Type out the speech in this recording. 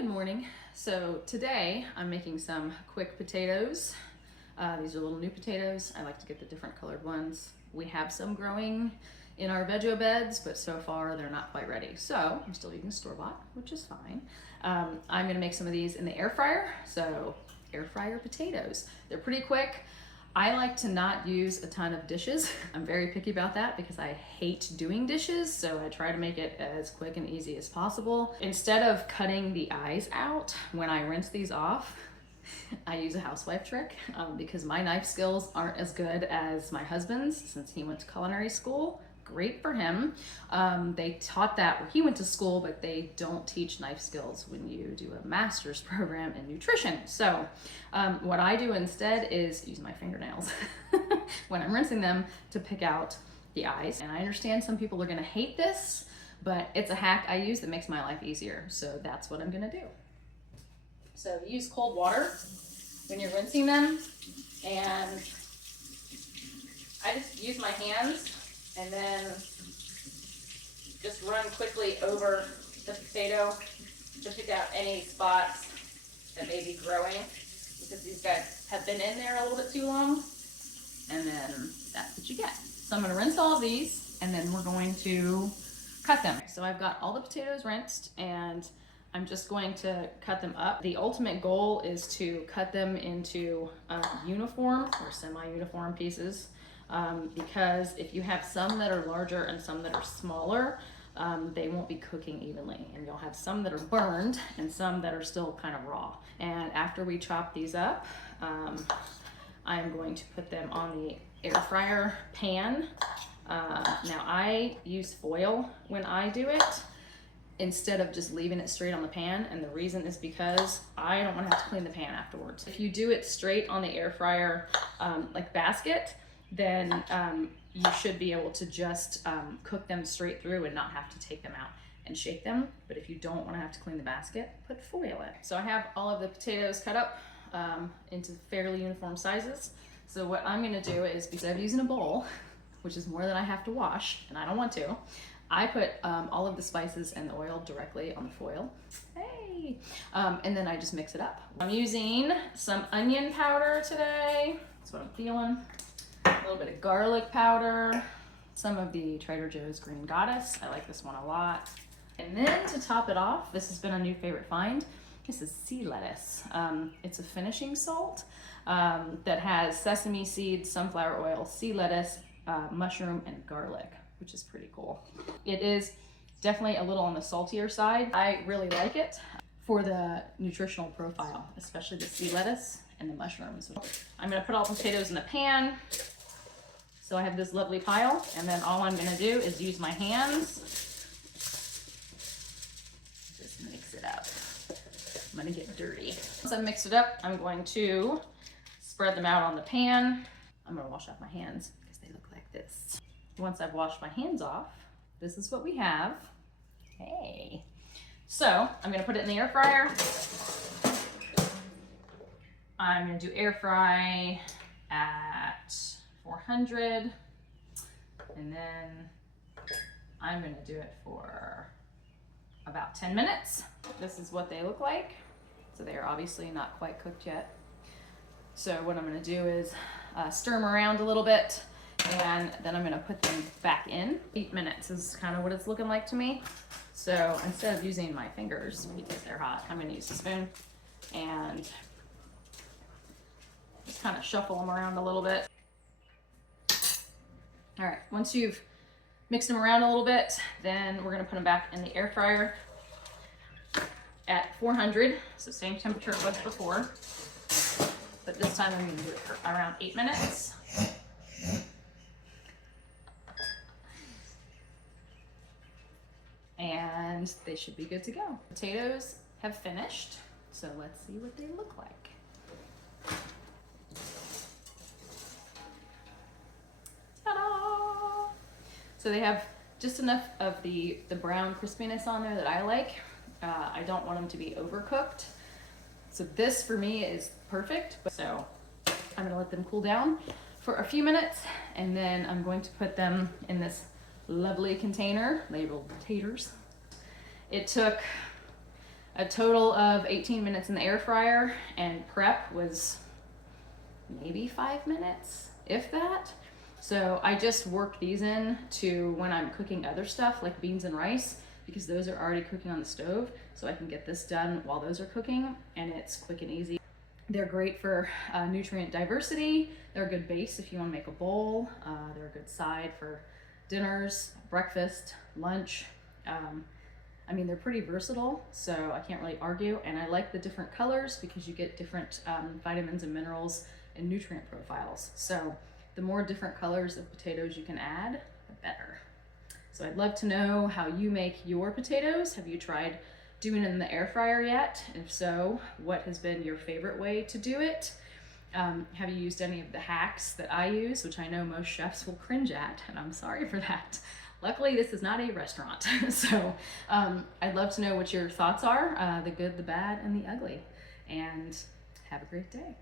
Good morning. So today I'm making some quick potatoes. These are little new potatoes. I like to get the different colored ones. We have some growing in our veggie beds, but so far they're not quite ready. So I'm still using store-bought, which is fine. I'm gonna make some of these in the air fryer. So air fryer potatoes. They're pretty quick. I like to not use a ton of dishes. I'm very picky about that because I hate doing dishes, so I try to make it as quick and easy as possible. Instead of cutting the eyes out when I rinse these off, I use a housewife trick because my knife skills aren't as good as my husband's since he went to culinary school. Great for him. They taught that where he went to school, but they don't teach knife skills when you do a master's program in nutrition. So what I do instead is use my fingernails when I'm rinsing them to pick out the eyes. And I understand some people are gonna hate this, but it's a hack I use that makes my life easier. So that's what I'm gonna do. So use cold water when you're rinsing them. And I just use my hands and then just run quickly over the potato to pick out any spots that may be growing because these guys have been in there a little bit too long. And then that's what you get. So I'm gonna rinse all of these and then we're going to cut them. So I've got all the potatoes rinsed and I'm just going to cut them up. The ultimate goal is to cut them into uniform or semi-uniform pieces. Because if you have some that are larger and some that are smaller, they won't be cooking evenly, and you'll have some that are burned and some that are still kind of raw. And after we chop these up, I'm going to put them on the air fryer pan. Now I use foil when I do it instead of just leaving it straight on the pan, and the reason is because I don't want to have to clean the pan afterwards. If you do it straight on the air fryer like basket, then you should be able to just cook them straight through and not have to take them out and shake them. But if you don't want to have to clean the basket, put foil in. So I have all of the potatoes cut up into fairly uniform sizes. So what I'm gonna do is, instead of using a bowl, which is more than I have to wash, and I don't want to, I put all of the spices and the oil directly on the foil. Hey! And then I just mix it up. I'm using some onion powder today. That's what I'm feeling. A little bit of garlic powder, some of the Trader Joe's Green Goddess. I like this one a lot. And then to top it off, this has been a new favorite find. This is sea lettuce. It's a finishing salt that has sesame seeds, sunflower oil, sea lettuce, mushroom, and garlic, which is pretty cool. It is definitely a little on the saltier side. I really like it for the nutritional profile, especially the sea lettuce and the mushrooms. I'm gonna put all the potatoes in the pan. So I have this lovely pile, and then all I'm gonna do is use my hands. Just mix it up. I'm gonna get dirty. Once I mix it up, I'm going to spread them out on the pan. I'm gonna wash off my hands because they look like this. Once I've washed my hands off, this is what we have. Hey. So I'm gonna put it in the air fryer. I'm gonna do air fry at 400, and then I'm gonna do it for about 10 minutes. This is what they look like. So they are obviously not quite cooked yet. So what I'm gonna do is stir them around a little bit, and then I'm gonna put them back in. 8 minutes is kind of what it's looking like to me. So instead of using my fingers because they're hot, I'm gonna use a spoon and just kind of shuffle them around a little bit. All right, once you've mixed them around a little bit, then we're gonna put them back in the air fryer at 400, so same temperature it was before, but this time I'm gonna do it for around 8 minutes. And they should be good to go. Potatoes have finished, so let's see what they look like. So they have just enough of the brown crispiness on there that I like. I don't want them to be overcooked. So this for me is perfect. So I'm gonna let them cool down for a few minutes, and then I'm going to put them in this lovely container labeled taters. It took a total of 18 minutes in the air fryer, and prep was maybe 5 minutes, if that. So I just work these in to when I'm cooking other stuff like beans and rice, because those are already cooking on the stove. So I can get this done while those are cooking, and it's quick and easy. They're great for nutrient diversity. They're a good base if you want to make a bowl. They're a good side for dinners, breakfast, lunch. I mean, they're pretty versatile, so I can't really argue. And I like the different colors because you get different vitamins and minerals and nutrient profiles. So the more different colors of potatoes you can add, the better. So I'd love to know how you make your potatoes. Have you tried doing it in the air fryer yet? If so, what has been your favorite way to do it? Have you used any of the hacks that I use, which I know most chefs will cringe at, and I'm sorry for that. Luckily, this is not a restaurant. So I'd love to know what your thoughts are, the good, the bad, and the ugly. And have a great day.